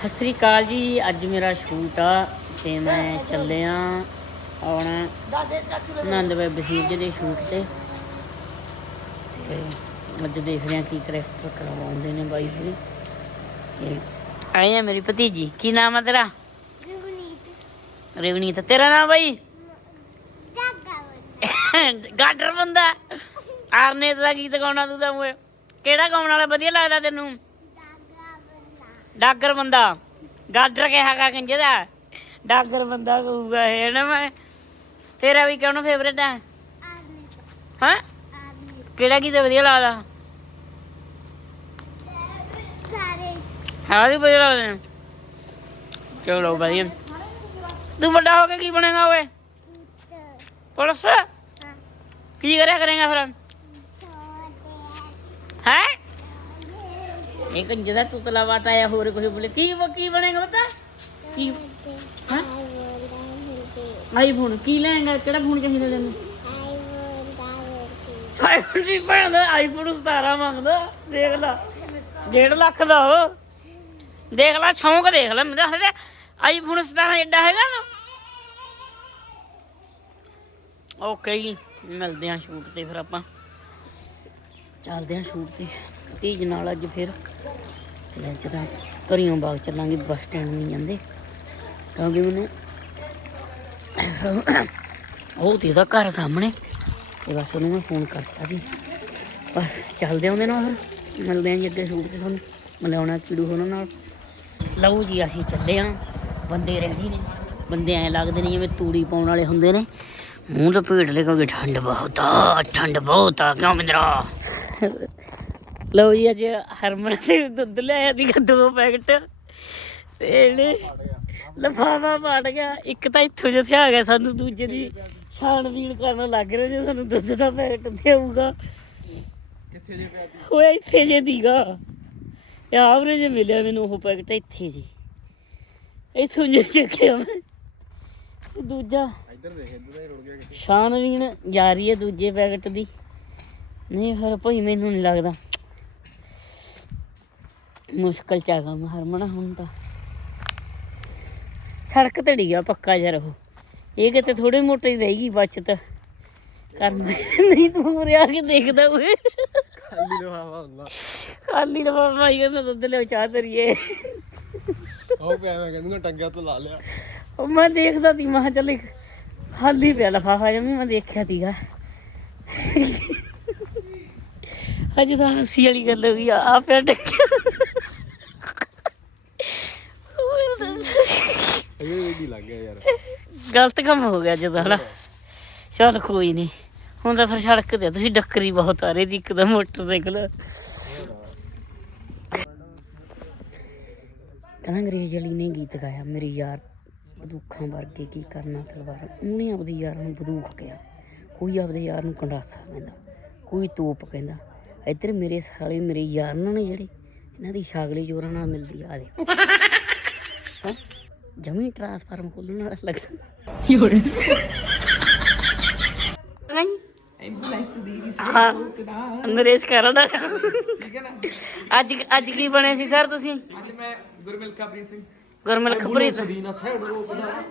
ਸਤਿ ਸ੍ਰੀ ਅਕਾਲ ਜੀ ਅੱਜ ਮੇਰਾ ਸ਼ੂਟ ਆ ਤੇ ਮੈਂ ਚੱਲਿਆ ਆਉਣਾ ਬਾਈ ਬਸੀਰ ਜੀ ਦੇ ਸ਼ੂਟ ਤੇ। ਤੇ ਅੱਜ ਦੇਖ ਰਹੇ ਹਾਂ ਕੀ ਕਰੈਕਟਰ ਕਰਵਾਉਂਦੇ ਨੇ ਬਾਈ ਜੀ। ਤੇ ਆਈ ਆ ਮੇਰੀ ਭਤੀਜੀ ਕੀ ਨਾਮ ਆ ਤੇਰਾ? ਰਵਨੀਤ। ਤੇਰਾ ਨਾਮ ਬਾਈ? ਗਾਡਰ ਬੰਦਾ। ਆਰਨੇ ਦਾ ਗੀਤ ਗਾਉਣਾ ਤੂੰ ਤਾਂ। ਕਿਹੜਾ ਗਾਉਣ ਵਾਲਾ? ਵਧੀਆ ਲੱਗਦਾ ਤੈਨੂੰ? ਡਾਗਰ ਬੰਦਾ। ਗਾਡਰ ਕਿਹਾ ਕਾ ਕੰਜੇ ਦਾ। ਡਾਗਰ ਬੰਦਾ ਕਹੂਗਾ ਇਹ ਨਾ ਮੈਂ। ਤੇਰਾ ਵੀ ਕਿਹਨੂੰ ਫੇਵਰੇਟ ਹੈ ਹਾਂ? ਕਿਹੜਾ ਗੀਤ ਵਧੀਆ ਲੱਗਦਾ? ਹਾਂ ਵੀ ਵਧੀਆ ਲੱਗਦਾ। ਚਲੋ ਵਧੀਆ। ਤੂੰ ਵੱਡਾ ਹੋ ਕੇ ਕੀ ਬਣੇਗਾ ਓਏ? ਪੁਲਿਸ? ਕੀ ਕਰਿਆ ਕਰੇਗਾ ਫਿਰ? ਹੈ? ਇਹ ਕੰਜੇ ਦਾ ਤੁਤਲਾ ਵਾਟਾ ਆ ਹੋਰ ਕੁਝ ਬੋਲੇ। ਕੀ ਕੀ ਬਣੇਗਾ ਪਤਾ? ਕੀ ਹਾਂ? ਆਈਫੋਨ ਕੀ ਲੈਂਗਾ ਕਿਹੜਾ ਫੋਨ ਚਾਹੀਦਾ ਤੈਨੂੰ? ਸਾਈਫੋਨ ਵੀ ਬਣਦਾ ਆਈਫੋਨ 17 ਮੰਗਦਾ, ਦੇਖ ਲੈ। 1.5 ਲੱਖ ਦਾ ਉਹ। ਦੇਖ ਲੈ, ਸ਼ੌਂਕ ਦੇਖ ਲੈ। ਮੇਰੇ ਹੱਥ ਆਈਫੋਨ 17 ਐਡਾ ਹੈਗਾ ਨਾ। ਓਕੇ ਜੀ, ਮਿਲਦੇ ਆਂ ਸ਼ੂਟ ਤੇ ਫਿਰ ਆਪਾਂ। ਚੱਲਦੇ ਆਂ ਸ਼ੂਟ ਤੇ। ਤੀਜ ਨਾਲ ਅੱਜ ਫਿਰ। ਤੇ ਅੱਜ ਤਾਂ ਘਰੀਓਂ ਬਾਗ ਚੱਲਾਂਗੇ, ਬੱਸ ਸਟੈਂਡ ਨਹੀਂ ਜਾਂਦੇ। ਤਾਂ ਕਿ ਮੈਨੂੰ ਉਹ ਤੇ ਉਹਦਾ ਘਰ ਸਾਹਮਣੇ, ਤੇ ਬਸ ਉਹਨੂੰ ਮੈਂ ਫੋਨ ਕਰਤਾ ਜੀ। ਬਸ ਚੱਲਦੇ ਆਉਂਦੇ ਨਾਲ ਫਿਰ ਮਿਲਦੇ ਆਂ ਜੀ ਅੱਗੇ ਸ਼ੂਟ ਤੇ ਤੁਹਾਨੂੰ। ਮਿਲਾਉਣਾ ਕਿੜੂ ਉਹਨਾਂ ਨਾਲ। ਲਓ ਜੀ, ਅਸੀਂ ਚੱਲੇ ਆਂ ਬੰਦੇ ਰਹਿੰਦੇ ਨੇ। ਬੰਦੇ ਐ ਲੱਗਦੇ ਨੇ ਜਿਵੇਂ ਤੂੜੀ ਪਾਉਣ ਵਾਲੇ ਹੁੰਦੇ ਨੇ। ਮੂੰਹ ਲਪੇਟ ਲੈ ਕਿਉਂਕਿ ਠੰਡ ਬਹੁਤ ਆ, ਠੰਡ ਬਹੁਤ ਆ। ਕਿਉਂ ਮਿੰਦਰਾ? ਲਓ ਜੀ ਅੱਜ ਹਰਮਨ ਨੇ ਦੁੱਧ ਲਿਆਇਆ ਦੀ ਦੋ ਪੈਕਟ। ਤੇ ਇਹਨੇ ਲਫਾਫਾ ਪਾੜ ਗਿਆ। ਇੱਕ ਤਾਂ ਇੱਥੋਂ ਜਿੱਥੇ ਆ ਗਿਆ ਸਾਨੂੰ ਦੂਜੇ ਦੀ ਛਾਣਬੀਣ ਕਰਨ ਲੱਗ ਰਿਹਾ ਜੇ ਸਾਨੂੰ ਦੁੱਧ ਦਾ ਪੈਕਟ ਦੇਊਗਾ। ਕਿੱਥੇ ਜੇ ਪਿਆ ਉਹ ਇੱਥੇ ਜੇ ਦੀਗਾ ਇਹ ਆਵਰੇ ਜੇ ਮਿਲਿਆ ਮੈਨੂੰ ਉਹ ਪੈਕਟ ਇੱਥੇ ਜੀ। ਇੱਥੋਂ ਜੇ ਚੱਕਿਆ ਮੈਂ। ਦੂਜਾ ਇੱਧਰ ਦੇਖ ਇੱਧਰ ਹੀ ਰੁੜ ਗਿਆ ਕਿਤੇ। ਛਾਣਬੀਣ ਜਾਰੀ ਹੈ ਦੂਜੇ ਪੈਕਟ ਦੀ। ਨਹੀਂ ਫਿਰ ਭਾਈ ਮੈਨੂੰ ਨਹੀਂ ਲੱਗਦਾ। ਮੁਸ਼ਕਲ ਚ ਆ ਕੰਮ ਹਰਮਣਾ ਹੁਣ ਤਾਂ। ਸੜਕ ਤੇ ਡਿੱਗਿਆ ਪੱਕਾ ਜਰ ਉਹ। ਇਹ ਕਿਤੇ ਥੋੜੀ ਮੋਟੀ ਰਹੇਗੀ ਬਚਤ। ਕਰ ਨਹੀਂ ਤੂੰ ਉਰੇ ਆ ਕੇ ਦੇਖਦਾ ਓਏ। ਖਾਲੀ ਲਫਾਫਾ ਹੁੰਦਾ। ਖਾਲੀ ਨਾ ਮਾਈ ਕਹਿੰਦਾ ਦੁੱਧ ਲਿਓ ਚਾਹ ਤਰੀਏ ਉਹ ਪਿਆ ਮੈਂ ਕਹਿੰਦਾ ਟੰਗਿਆ ਤੋਂ ਲਾ ਲਿਆ। ਉਹ ਮੈਂ ਦੇਖਦਾ ਤੀ ਮੈਂ ਕਿਹਾ ਚੱਲ ਇੱਕ ਖਾਲੀ ਪਿਆ ਲਫਾਫਾ ਜਮੀ ਮੈਂ ਦੇਖਿਆ ਤੀਗਾ। ਹਜੇ ਤਾਂ ਹੱਸੀ ਵਾਲੀ ਗੱਲ ਹੋ ਗਈ ਆ ਆ ਪਿਆ ਟੱਕਿਆ ਅਗੇ ਲੱਗ ਗਿਆ ਯਾਰ। ਗਲਤ ਕੰਮ ਹੋ ਗਿਆ ਜਦੋਂ ਹਨਾ? ਚਲ ਕੋਈ ਨਹੀਂ ਹੁਣ ਤਾਂ ਫਿਰ ਸੜਕ ਤੇ ਆ, ਤੁਸੀਂ ਡੱਕਰੀ ਬਹੁਤ ਆ ਰਹੀ ਦੀ ਇੱਕਦਮ ਮੋਟਰਸਾਈਕਲ। ਕਹਿੰਦਾ ਅੰਗਰੇਜ਼ ਵਾਲੀ ਨੇ ਗੀਤ ਗਾਇਆ ਮੇਰੇ ਯਾਰ ਬੰਦੂਖਾਂ ਵਰਗੇ ਕੀ ਕਰਨਾ ਤਲਵਾਰਾਂ। ਉਹਨੇ ਆਪਦੇ ਯਾਰ ਨੂੰ ਬੰਦੂਕ ਕਿਹਾ। ਕੋਈ ਆਪਦੇ ਯਾਰ ਨੂੰ ਕੰਡਾਸਾ ਕਹਿੰਦਾ ਕੋਈ ਤੋਪ ਕਹਿੰਦਾ। ਇੱਧਰ ਮੇਰੇ ਸਾਲੇ ਮੇਰੇ ਯਾਰ ਨਾਲ ਨੇ ਜਿਹੜੇ ਇਹਨਾਂ ਦੀ ਛਾਗਲੀ ਜੋਰਾਂ ਨਾਲ ਮਿਲਦੀ ਆ ਦੇ ਜਮੀ ਟ੍ਰਾਂਸਫਾਰਮ ਖੋਲਣ ਵਾਲਾ ਲੱਗਦਾ। ਨਹੀਂ ਐਂਬੂਲੈਂਸ ਦੀ ਵੀ ਹਾਂ। ਨਰੇਸ਼ ਕਰਦਾ ਠੀਕ ਹੈ ਨਾ? ਅੱਜ ਅੱਜ ਕੀ ਬਣੇ ਸੀ ਸਰ ਤੁਸੀਂ? ਅੱਜ ਮੈਂ ਗੁਰਮਿਲਕਾ ਪ੍ਰੀਤ ਸਿੰਘ ਗੁਰਮਲ ਖਬਰੀਤ ਨਾ ਸਾਈਡ ਰੋਕਦਾ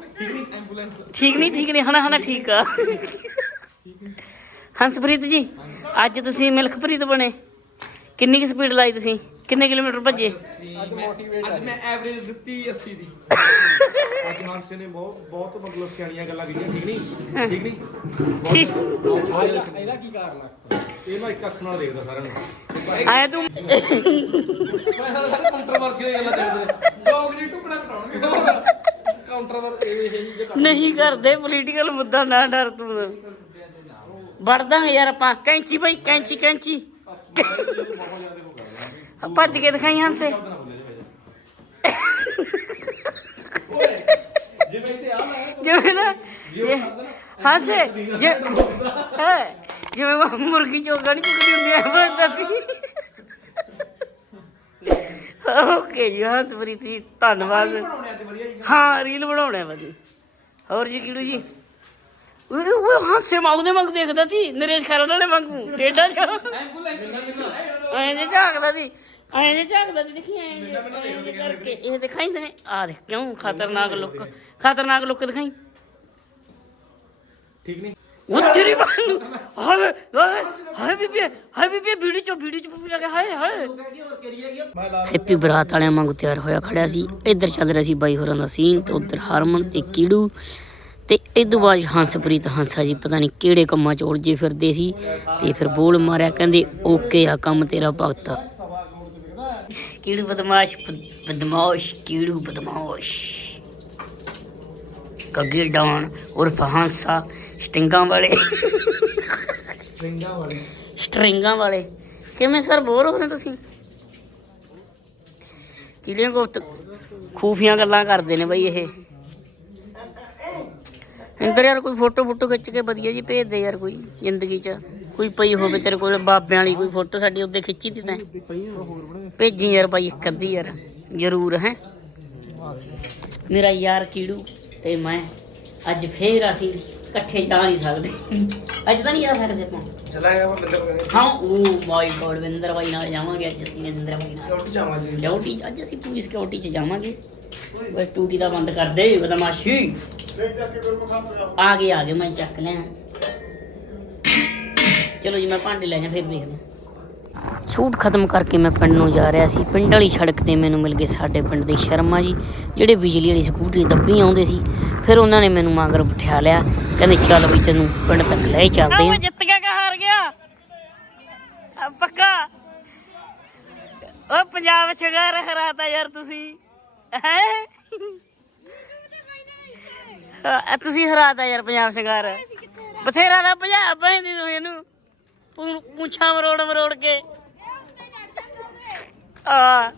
ਠੀਕ ਨਹੀਂ? ਠੀਕ ਨਹੀਂ ਹਨਾ ਹਨਾ ਠੀਕ ਆ। ਹੰਸਪ੍ਰੀਤ ਜੀ ਅੱਜ ਤੁਸੀਂ ਮਿਲਖਪ੍ਰੀਤ ਬਣੇ। ਕਿੰਨੀ ਕੀ ਸਪੀਡ ਲਾਈ ਤੁਸੀਂ? ਕਿੰਨੇ ਕਿਲੋਮੀਟਰ ਭੱਜੇ? ਅੱਜ ਮੋਟੀਵੇਟ ਅੱਜ ਮੈਂ ਐਵਰੇਜ ਦਿੱਤੀ 80 ਦੀ। ਅੱਜ ਮਾਨਸੇ ਨੇ ਬਹੁਤ ਬਹੁਤ ਮਤਲਬ ਸਿਆਣੀਆਂ ਗੱਲਾਂ ਕੀਤੀਆਂ ਠੀਕ ਨਹੀਂ? ਠੀਕ ਨਹੀਂ? ਠੀਕ। ਇਹਦਾ ਕੀ ਕਾਰਨ ਆ? ਇਹ ਮੈਂ ਇੱਕ ਅੱਖ ਨਾਲ ਦੇਖਦਾ ਸਾਰਿਆਂ ਨੂੰ। ਆਇਆ ਤੂੰ? ਮੈਂ ਸਾਰੇ ਸਾਰੇ ਕੰਟਰੋਵਰਸੀ ਦੀਆਂ ਗੱਲਾਂ ਦੇਖਦੇ ਨੇ। ਲੋਕ ਜੀ ਟੁਕੜਾ ਇਹ ਕੰਮ ਨਹੀਂ ਕਰਦੇ ਪੋਲੀਟੀਕਲ ਮੁੱਦਾ ਨਾ ਡਰ ਤੂੰ। ਵੜਦਾ ਯਾਰ ਆਪਾਂ। ਕੈਂਚੀ ਭਾਈ ਕੈਂਚੀ ਕੈਂਚੀ। ਭੱਜ ਕੇ ਦਿਖਾਈ ਹੰਸੇ ਜਿਵੇਂ ਤੇ ਆ ਜਿਵੇਂ ਨਾ ਹੰਸੇ ਜਿਵੇਂ ਉਹ ਮੁਰਗੀ ਚੋਗਾ ਨਹੀਂ ਚੁੱਕਦੀ ਹੁੰਦੀ ਐ ਬੰਦਾ ਸੀ ਓਕੇ ਜੀ ਹੰਸਪ੍ਰੀਤ ਜੀ ਧੰਨਵਾਦ। ਹਾਂ ਰੀਲ ਬਣਾਉਣਾ ਵਧੀਆ। ਹੋਰ ਜੀ ਕਿਹੜੂ ਜੀ? ਉਹ ਉਹ ਹਾਸੇ ਮਾਉਦੇ ਮੰਗ ਦੇਖਦਾ ਸੀ ਨਰੇਸ਼ ਖਰਨ ਵਾਲੇ ਮੰਗੂ ਟੇਡਾ ਜਾ ਐਂ ਜੇ ਝਾਕਦਾ ਸੀ ਆਏ ਨੇ ਝਾਕਦਾ ਦੀ ਦੇਖੀ ਆਏ ਜੇ ਕਰਕੇ। ਇਹ ਦਿਖਾਈ ਤਨੇ ਆ ਦੇਖ ਕਿਉਂ ਖਤਰਨਾਕ ਲੁੱਕ ਖਤਰਨਾਕ ਲੁੱਕ ਦਿਖਾਈ। ਠੀਕ ਨਹੀਂ ਉਹ ਤੇਰੀ ਬਾਣ ਹਾਏ ਹਾਏ ਹਾਏ ਬੀਬੀ ਹਾਏ ਬੀਬੀ ਵੀਡੀਓ ਚ ਵੀਡੀਓ ਚ ਬੀਬੀ ਲੱਗੇ ਹਾਏ ਹਾਏ। ਮੈਂ ਲਾ ਹੈਪੀ ਬਰਾਤ ਵਾਲਿਆਂ ਵਾਂਗੂ ਤਿਆਰ ਹੋਇਆ ਖੜਿਆ ਸੀ। ਇੱਧਰ ਚੱਲ ਰਿਹਾ ਸੀ ਬਾਈ ਹੋਰਾਂ ਦਾ ਸੀਨ ਤੇ ਉੱਧਰ ਹਰਮਨ ਤੇ ਕੀੜੂ। ਤੇ ਇਦੋਂ ਬਾਅਦ ਹੰਸਪ੍ਰੀਤ ਹੰਸਾ ਜੀ ਪਤਾ ਨਹੀਂ ਕਿਹੜੇ ਕੰਮਾਂ ਚ ਉਲਝੇ ਫਿਰਦੇ ਸੀ ਤੇ ਫਿਰ ਬੋਲ ਮਾਰਿਆ, ਕਹਿੰਦੇ, ਓਕੇ ਆ, ਕੰਮ ਤੇਰਾ ਭਗਤ ਕੀੜੂ ਬਦਮਾਸ਼? ਬਦਮਾਸ਼ ਕੀੜੂ ਬਦਮਾਸ਼? ਕੱਗੇ ਡਾਉਨ ਉਰਫ ਹੰਸਾ, ਸਟਿੰਗਾਂ ਵਾਲੇ। ਰਿੰਗਾਂ ਵਾਲੀ ਸਟਰਿੰਗਾਂ ਵਾਲੇ। ਕਿਵੇਂ ਸਰ, ਬੋਰ ਹੋ ਰਹੇ ਤੁਸੀਂ? ਕਿਹੜੀਆਂ ਗੁਪਤ ਖੂਫੀਆਂ ਗੱਲਾਂ ਕਰਦੇ ਨੇ ਬਈ ਇਹ? ਇੰਦਰ ਯਾਰ ਕੋਈ ਫੋਟੋ ਫੋਟੋ ਖਿੱਚ ਕੇ ਵਧੀਆ ਜੀ ਭੇਜ ਦੇ ਯਾਰ ਕੋਈ ਜ਼ਿੰਦਗੀ 'ਚ। ਕੋਈ ਪਈ ਹੋਵੇ ਤੇਰੇ ਕੋਲ ਬਾਬਿਆਂ ਵਾਲੀ ਕੋਈ ਫੋਟੋ ਸਾਡੀ ਉੱਤੇ ਖਿੱਚੀ ਤੀ ਤੈਂ। ਭੇਜੀ ਯਾਰ ਬਾਈ ਇੱਕ ਅੱਧੀ ਯਾਰ ਜ਼ਰੂਰ ਹੈ। ਮੇਰਾ ਯਾਰ ਕੀੜੂ ਤੇ ਮੈਂ ਅੱਜ ਫੇਰ ਅਸੀਂ ਇਕੱਠੇ ਜਾ ਨਹੀਂ ਸਕਦੇ। ਅੱਜ ਤਾਂ ਨਹੀਂ ਜਾ ਸਕਦੇ ਆਪਾਂ। ਚਲਾ ਗਿਆ ਬਿੰਦਰ ਕਰੇ ਹਾਂ ਓ ਮਾਈ ਗੋਡ ਵਿੰਦਰ ਬਾਈ ਨਾਲ ਜਾਵਾਂਗੇ ਅੱਜ ਅਸੀਂ ਵਿੰਦਰ ਬਾਈ ਨਾਲ। ਸਿਕਿਉਰਿਟੀ ਜਾਵਾਂ ਜੀ ਸਿਕਿਉਰਿਟੀ ਅੱਜ ਅਸੀਂ ਪੂਰੀ ਸਿਕਿਉਰਿਟੀ 'ਚ ਜਾਵਾਂਗੇ। ਬਸ ਟੂਟੀ ਦਾ ਬੰਦ ਕਰ ਦੇ ਬਦਮਾਸ਼ੀ। ਆ ਗਏ ਆ ਗਏ ਮੈਂ ਚੱਕ ਲਿਆ ਚਲੋ ਜੀ ਮੈਂ ਭਾਂਡੇ ਲੈ ਜਾ ਫਿਰ ਦੇਖਦੇ ਹਾਂ। ਸ਼ੂਟ ਖਤਮ ਕਰਕੇ ਮੈਂ ਪਿੰਡ ਨੂੰ ਜਾ ਰਿਹਾ ਸੀ। ਪਿੰਡ ਵਾਲੀ ਸੜਕ ਤੇ ਮੈਨੂੰ ਮਿਲ ਗਏ ਸਾਡੇ ਪਿੰਡ ਦੇ ਸ਼ਰਮਾ ਜੀ ਜਿਹੜੇ ਬਿਜਲੀ ਵਾਲੀ ਸਕੂਟਰੀ ਦੱਬੀ ਆਉਂਦੇ ਸੀ। ਫਿਰ ਉਹਨਾਂ ਨੇ ਮੈਨੂੰ ਮਗਰ ਬਿਠਾ ਲਿਆ। ਕਹਿੰਦੇ ਚੱਲ ਵੀ ਤੈਨੂੰ ਪਿੰਡ ਤੱਕ ਲੈ ਚੱਲਦੇ ਹਾਂ। ਜਿੱਤ ਗਿਆ ਕਿ ਹਾਰ ਗਿਆ? ਪੱਕਾ? ਉਹ ਪੰਜਾਬ ਸ਼ਗਾਰ ਹਰਾਤਾ ਯਾਰ ਤੁਸੀਂ। ਹੈ? ਤੁਸੀਂ ਹਰਾਤਾ ਯਾਰ ਪੰਜਾਬ ਸ਼ਿੰਗਾਰ ਬਥੇਰਾ ਦਾ ਪੰਜਾਬ ਬੈਂਦੀ ਤੂੰ ਇਹਨੂੰ। ਪੂ- ਪੂੰਛਾਂ ਮਰੋੜ ਮਰੋੜ ਕੇ। ਆ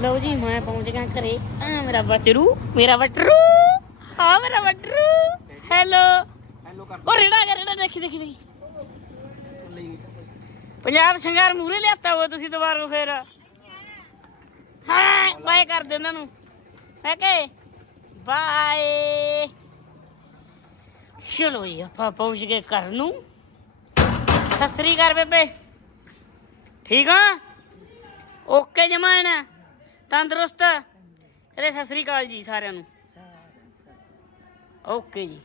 ਲਓ ਜੀ, ਮੈਂ ਪਹੁੰਚ ਗਿਆ ਘਰੇ। ਆ ਮੇਰਾ ਬਟਰੂ ਮੇਰਾ ਬਟਰੂ ਆ ਮੇਰਾ ਬਟਰੂ ਹੈਲੋ ਹੈਲੋ ਕਰ ਉਹ ਰੇੜਾ ਕਰ ਰੇੜਾ ਦੇਖੀ ਦੇਖੀ ਦੇਖੀ। ਪੰਜਾਬ ਸ਼ਿੰਗਾਰ ਮੂਰੇ ਲਿਆਤਾ ਉਹ ਤੁਸੀਂ ਦੁਬਾਰਾ ਫੇਰ। ਹਾਂ ਬਾਏ ਕਰ ਦੇ ਇਹਨਾਂ ਨੂੰ ਹੈ ਕਿ ਬਾਏ ਚਲੋ ਜੀ, ਆਪਾਂ ਪਹੁੰਚ ਗਏ ਘਰ ਨੂੰ। ਸਤਿ ਸ੍ਰੀ ਅਕਾਲ ਬੇਬੇ। ਠੀਕ ਆ ਓਕੇ ਜਮਾਨ ਤੰਦਰੁਸਤ। ਕਹਦੇ ਸਤਿ ਸ੍ਰੀ ਅਕਾਲ ਜੀ ਸਾਰਿਆਂ ਨੂੰ। ਓਕੇ ਜੀ।